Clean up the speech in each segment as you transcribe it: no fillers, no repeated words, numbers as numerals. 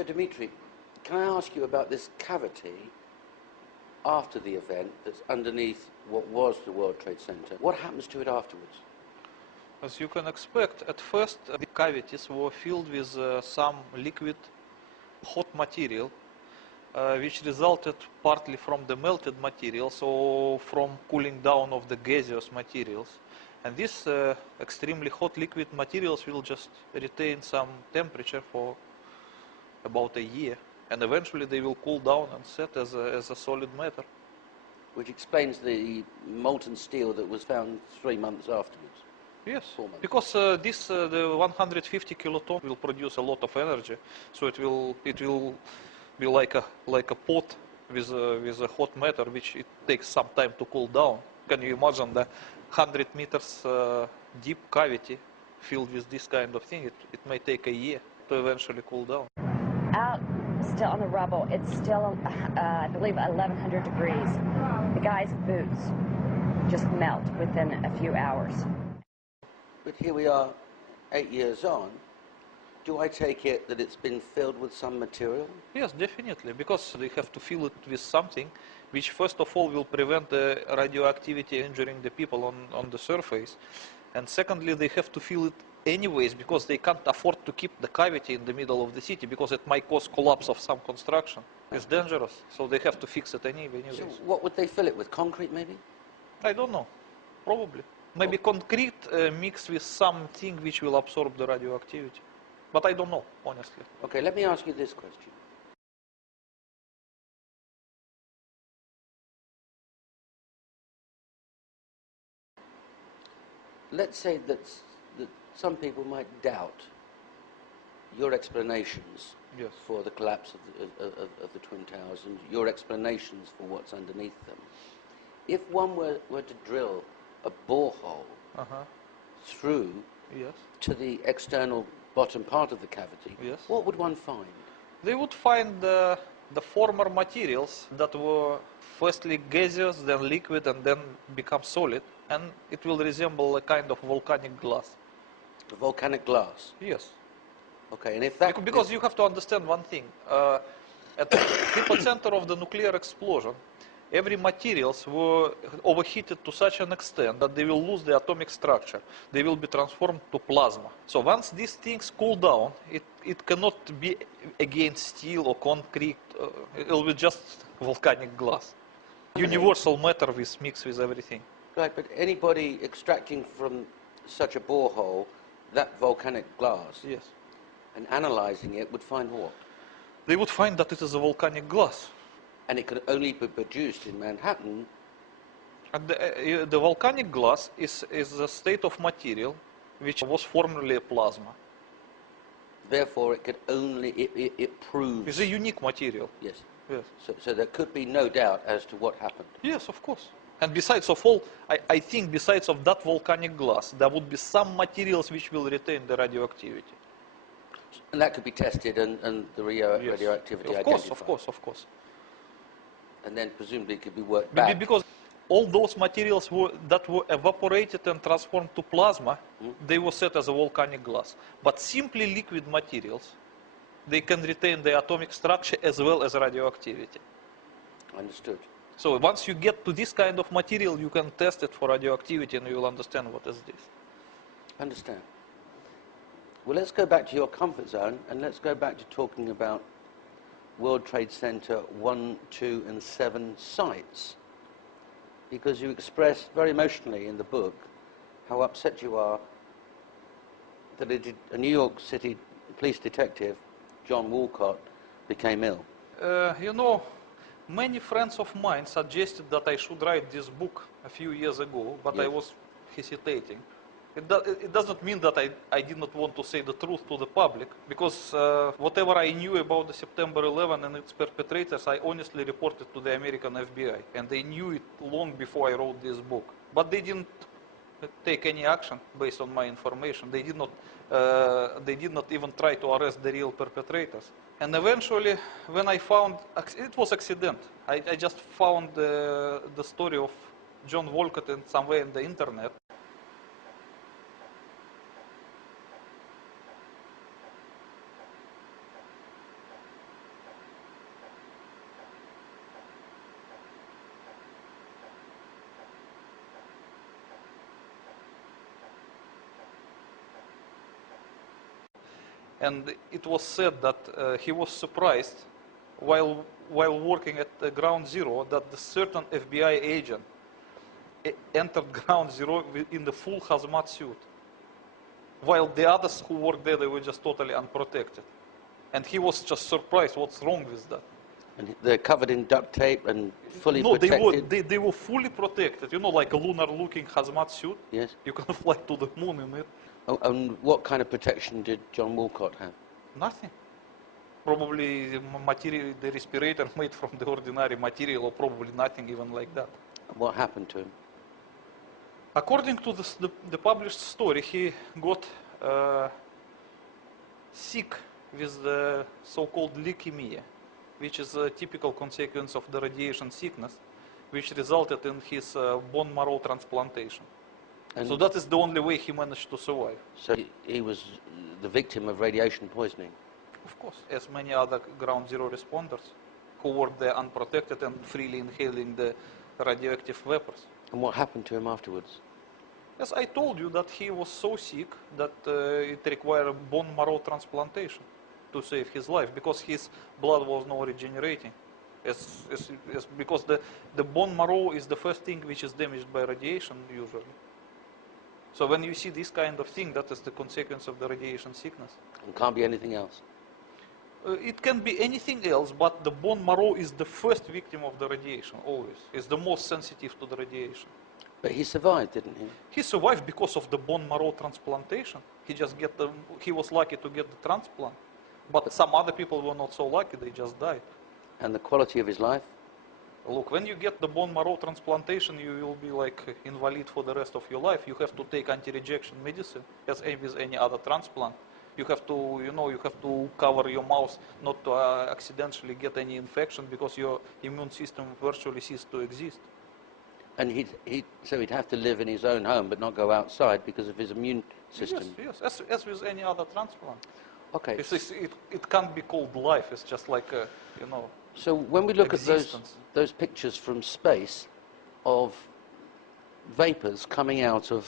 So, Dimitri, can I ask you about this cavity after the event that's underneath what was the World Trade Center? What happens to it afterwards? As you can expect, at first the cavities were filled with some liquid hot material, which resulted partly from the melted material, so from cooling down of the gaseous materials. And these extremely hot liquid materials will just retain some temperature for about a year, and eventually they will cool down and set as a solid matter. Which explains the molten steel that was found 3 months afterwards. Yes, 4 months. because the 150 kiloton will produce a lot of energy, so it will be like a pot with a hot matter, which it takes some time to cool down. Can you imagine the 100 meters deep cavity filled with this kind of thing? It may take a year to eventually cool down. Out still on the rubble, it's still, I believe, 1100 degrees. The guy's boots just melt within a few hours. But here we are, 8 years on. Do I take it that it's been filled with some material? Yes, definitely, because they have to fill it with something which first of all will prevent the radioactivity injuring the people on the surface, and secondly they have to fill it anyways because they can't afford to keep the cavity in the middle of the city because it might cause collapse of some construction. It's dangerous, so they have to fix it anyways. So what would they fill it with? Concrete maybe? I don't know, probably. Maybe concrete mixed with something which will absorb the radioactivity. But I don't know, honestly. Okay, let me ask you this question. Let's say that some people might doubt your explanations for the collapse of the Twin Towers and your explanations for what's underneath them. If one were to drill a borehole through to the external bottom part of the cavity, what would one find? They would find the former materials that were firstly gaseous, then liquid, and then become solid, and it will resemble a kind of volcanic glass. Volcanic glass? Yes. Okay, and if that... Because you have to understand one thing. At the epicenter of the nuclear explosion, every materials were overheated to such an extent that they will lose the atomic structure. They will be transformed to plasma. So once these things cool down, it cannot be again steel or concrete. It will be just volcanic glass. Universal matter mixed with everything. Right, but anybody extracting from such a borehole that volcanic glass and analyzing it would find what? They would find that it is a volcanic glass. And it could only be produced in Manhattan. And the volcanic glass is a state of material which was formerly a plasma. Therefore, it could only, it proves... It's a unique material. Yes. Yes. So there could be no doubt as to what happened. Yes, of course. And besides of all, I think besides of that volcanic glass, there would be some materials which will retain the radioactivity. And that could be tested and the radioactivity identified. Of course. And then presumably it could be worked back. Because all those materials that were evaporated and transformed to plasma, they were set as a volcanic glass. But simply liquid materials, they can retain the atomic structure as well as radioactivity. Understood. So once you get to this kind of material, you can test it for radioactivity and you will understand what is this. Understand. Well, let's go back to your comfort zone and let's go back to talking about World Trade Center 1, 2, and 7 sites. Because you expressed very emotionally in the book how upset you are that a New York City police detective, John Walcott, became ill. You know, many friends of mine suggested that I should write this book a few years ago, but I was hesitating. It doesn't mean that I did not want to say the truth to the public, because whatever I knew about the September 11 and its perpetrators, I honestly reported to the American FBI, and they knew it long before I wrote this book. But they didn't take any action based on my information. They did not even try to arrest the real perpetrators. And eventually, when I found, it was accident. I just found the story of John Walcott somewhere in the internet. And it was said that he was surprised while working at Ground Zero that the certain FBI agent entered Ground Zero in the full hazmat suit, while the others who worked there, they were just totally unprotected. And he was just surprised, what's wrong with that? And they're covered in duct tape and fully protected? They were fully protected, you know, like a lunar-looking hazmat suit. Yes. You can fly to the moon in it. Oh, and what kind of protection did John Walcott have? Nothing. Probably the respirator made from the ordinary material, or probably nothing even like that. What happened to him? According to the published story, he got sick with the so-called leukemia, which is a typical consequence of the radiation sickness, which resulted in his bone marrow transplantation. And so that is the only way he managed to survive. So he was the victim of radiation poisoning? Of course, as many other Ground Zero responders who were there unprotected and freely inhaling the radioactive vapors. And what happened to him afterwards? As I told you, that he was so sick that it required a bone marrow transplantation to save his life, because his blood was not regenerating. Because the bone marrow is the first thing which is damaged by radiation usually. So when you see this kind of thing, that is the consequence of the radiation sickness. It can't be anything else? It can be anything else, but the bone marrow is the first victim of the radiation, always. It's the most sensitive to the radiation. But he survived, didn't he? He survived because of the bone marrow transplantation. He was lucky to get the transplant. But some other people were not so lucky, they just died. And the quality of his life? Look, when you get the bone marrow transplantation, you will be like invalid for the rest of your life. You have to take anti-rejection medicine, as with any other transplant. You have to, you have to cover your mouth not to accidentally get any infection, because your immune system virtually ceases to exist. And so he'd have to live in his own home but not go outside because of his immune system? Yes, as with any other transplant. Okay. It can't be called life, it's just like, So when we look existence. at those pictures from space of vapors coming out of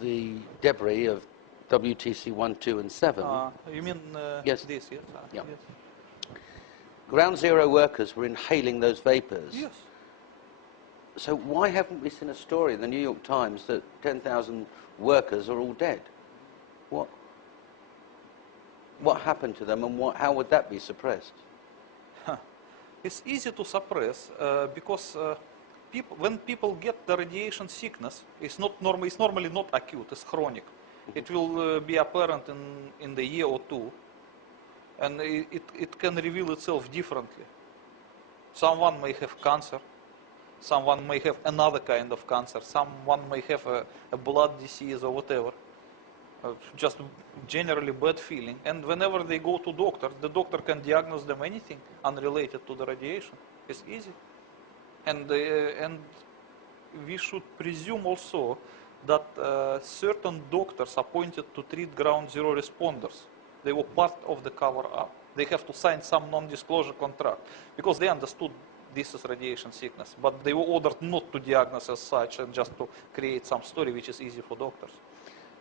the debris of WTC 1, 2 and 7... you mean yes. This, yes? Yeah. Yes. Ground Zero workers were inhaling those vapors. Yes. So why haven't we seen a story in the New York Times that 10,000 workers are all dead? What happened to them, and how would that be suppressed? It's easy to suppress because when people get the radiation sickness, it's normally not acute, it's chronic. It will be apparent in the year or two, and it can reveal itself differently. Someone may have cancer, someone may have another kind of cancer, someone may have a blood disease or whatever. Just generally bad feeling. And whenever they go to doctor, the doctor can diagnose them anything unrelated to the radiation. It's easy. And we should presume also that certain doctors appointed to treat Ground Zero responders, they were part of the cover-up. They have to sign some non-disclosure contract because they understood this is radiation sickness, but they were ordered not to diagnose as such and just to create some story which is easy for doctors.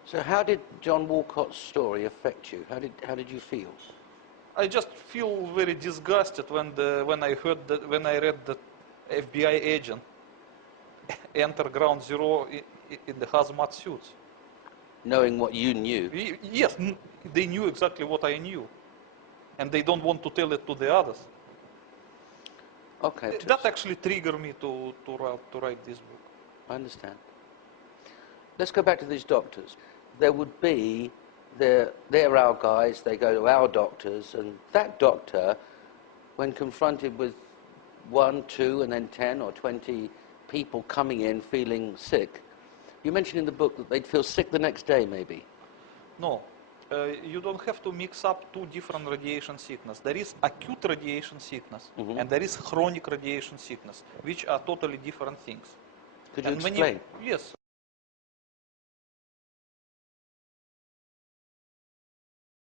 So how did John Walcott's story affect you? How did you feel? I just feel very disgusted when I read that FBI agent enter Ground Zero in the hazmat suits. Knowing what you knew? Yes, they knew exactly what I knew, and they don't want to tell it to the others. Okay. That actually triggered me to write this book. I understand. Let's go back to these doctors. There would be, they're our guys, they go to our doctors, and that doctor, when confronted with 1, 2, and then 10 or 20 people coming in feeling sick, you mentioned in the book that they'd feel sick the next day, maybe. No, you don't have to mix up two different radiation sickness. There is acute radiation sickness, and there is chronic radiation sickness, which are totally different things. Could you explain? Yes.